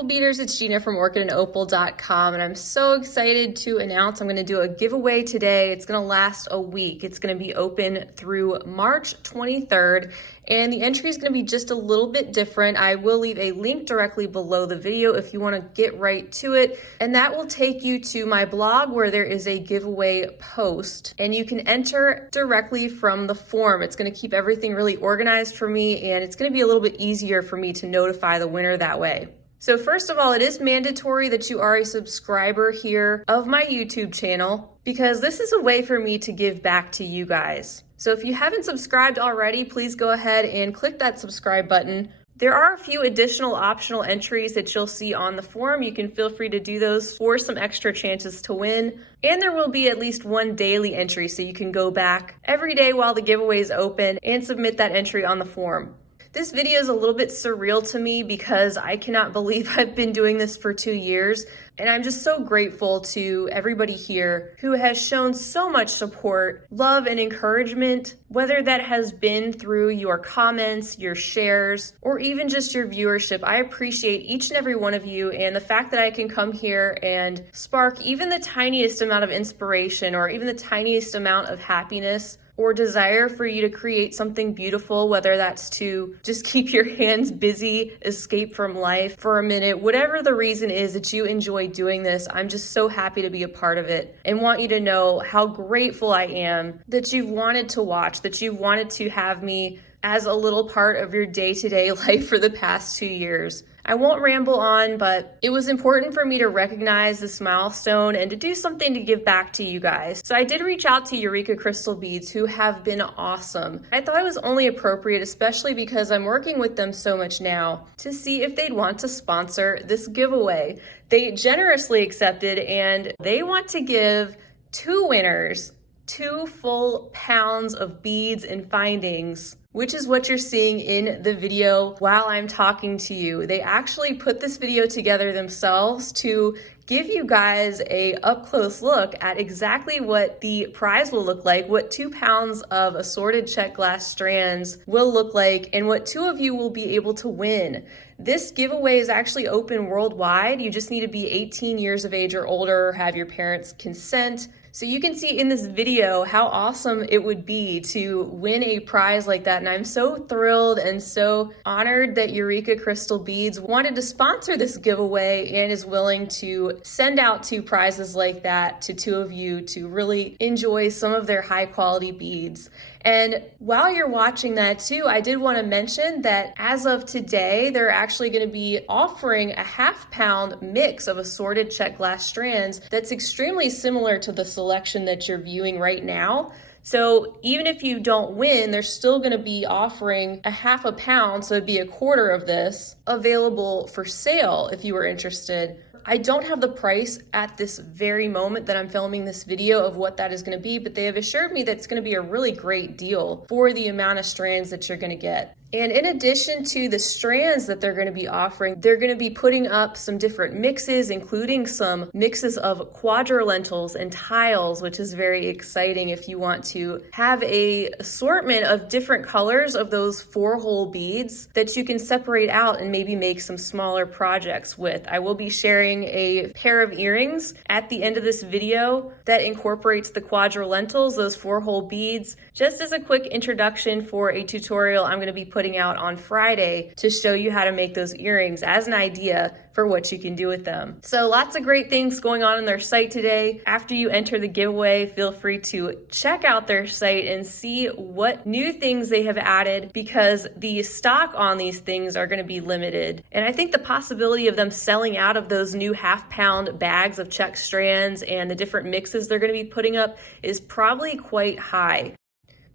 beautiful beaders, it's Gina from orchidandopal.com, and I'm so excited to announce I'm going to do a giveaway today. It's going to last a week. It's going to be open through March 23rd, and the entry is going to be just a little bit different. I will leave a link directly below the video if you want to get right to it, and that will take you to my blog where there is a giveaway post, and you can enter directly from the form. It's going to keep everything really organized for me, and it's going to be a little bit easier for me to notify the winner that way. So first of all, it is mandatory that you are a subscriber here of my YouTube channel, because this is a way for me to give back to you guys. So if you haven't subscribed already, please go ahead and click that subscribe button. There are a few additional optional entries that you'll see on the form. You can feel free to do those for some extra chances to win. And there will be at least one daily entry, so you can go back every day while the giveaway is open and submit that entry on the form. This video is a little bit surreal to me because I cannot believe I've been doing this for 2 years. And I'm just so grateful to everybody here who has shown so much support, love, and encouragement, whether that has been through your comments, your shares, or even just your viewership. I appreciate each and every one of you, and the fact that I can come here and spark even the tiniest amount of inspiration or even the tiniest amount of happiness or desire for you to create something beautiful, whether that's to just keep your hands busy, escape from life for a minute, whatever the reason is that you enjoy doing this, I'm just so happy to be a part of it and want you to know how grateful I am that you've wanted to watch, that you've wanted to have me as a little part of your day-to-day life for the past 2 years. I won't ramble on, but it was important for me to recognize this milestone and to do something to give back to you guys. So I did reach out to Eureka Crystal Beads, who have been awesome. I thought it was only appropriate, especially because I'm working with them so much now, to see if they'd want to sponsor this giveaway. They generously accepted, and they want to give 2 winners 2 full pounds of beads and findings, which is what you're seeing in the video while I'm talking to you. They actually put this video together themselves to give you guys a up-close look at exactly what the prize will look like, what 2 pounds of assorted check glass strands will look like, and what 2 of you will be able to win. This giveaway is actually open worldwide. You just need to be 18 years of age or older, or have your parents' consent. So you can see in this video how awesome it would be to win a prize like that. And I'm so thrilled and so honored that Eureka Crystal Beads wanted to sponsor this giveaway and is willing to send out 2 prizes like that to 2 of you to really enjoy some of their high quality beads. And while you're watching that too, I did want to mention that as of today, they're actually going to be offering a half-pound mix of assorted check glass strands that's extremely similar to the selection that you're viewing right now. So even if you don't win, they're still going to be offering a half a pound, so it'd be a quarter of this, available for sale if you were interested. I don't have the price at this very moment that I'm filming this video of what that is going to be, but they have assured me that it's going to be a really great deal for the amount of strands that you're going to get. And in addition to the strands that they're going to be offering, they're going to be putting up some different mixes, including some mixes of quadrilentals and tiles, which is very exciting if you want to have a assortment of different colors of those 4-hole beads that you can separate out and maybe make some smaller projects with. I will be sharing a pair of earrings at the end of this video that incorporates the quadrilentals, those 4-hole beads. Just as a quick introduction for a tutorial I'm going to be putting out on Friday to show you how to make those earrings as an idea for what you can do with them. So lots of great things going on their site today. After you enter the giveaway, feel free to check out their site and see what new things they have added, because the stock on these things are going to be limited. And I think the possibility of them selling out of those new half-pound bags of check strands and the different mixes they're going to be putting up is probably quite high.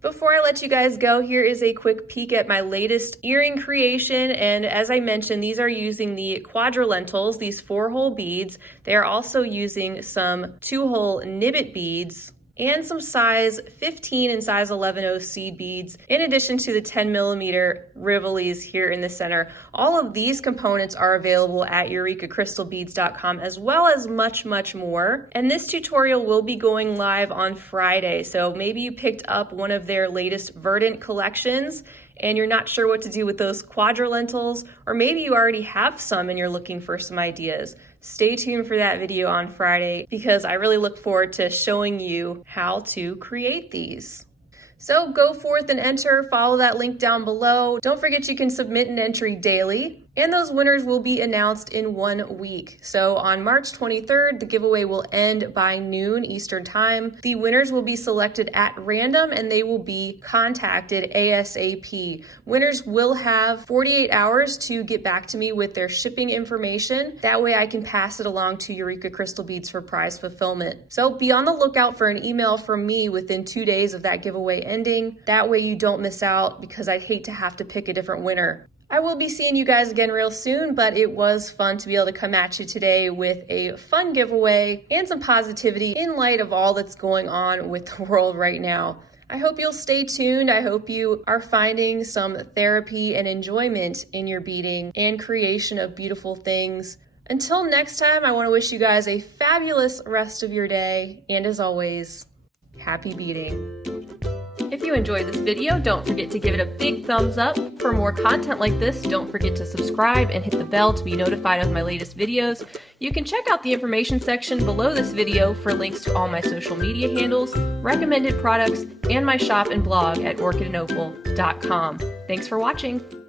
Before I let you guys go, here is a quick peek at my latest earring creation. And as I mentioned, these are using the quadrilentals, these 4-hole beads. They are also using some 2-hole nibbit beads and some size 15 and size 11 seed beads, in addition to the 10 millimeter rivolis here in the center. All of these components are available at eurekacrystalbeads.com, as well as much, much more. And this tutorial will be going live on Friday. So maybe you picked up one of their latest verdant collections and you're not sure what to do with those quadrilentals, or maybe you already have some and you're looking for some ideas, stay tuned for that video on Friday because I really look forward to showing you how to create these. So go forth and enter, follow that link down below. Don't forget you can submit an entry daily, and those winners will be announced in 1 week. So on March 23rd, the giveaway will end by noon Eastern time. The winners will be selected at random and they will be contacted ASAP. Winners will have 48 hours to get back to me with their shipping information. That way I can pass it along to Eureka Crystal Beads for prize fulfillment. So be on the lookout for an email from me within 2 days of that giveaway ending. That way you don't miss out, because I'd hate to have to pick a different winner. I will be seeing you guys again real soon, but it was fun to be able to come at you today with a fun giveaway and some positivity in light of all that's going on with the world right now. I hope you'll stay tuned. I hope you are finding some therapy and enjoyment in your beading and creation of beautiful things. Until next time, I want to wish you guys a fabulous rest of your day, and as always, happy beading. If you enjoyed this video, don't forget to give it a big thumbs up. For more content like this, don't forget to subscribe and hit the bell to be notified of my latest videos. You can check out the information section below this video for links to all my social media handles, recommended products, and my shop and blog at orchidandopal.com. Thanks for watching.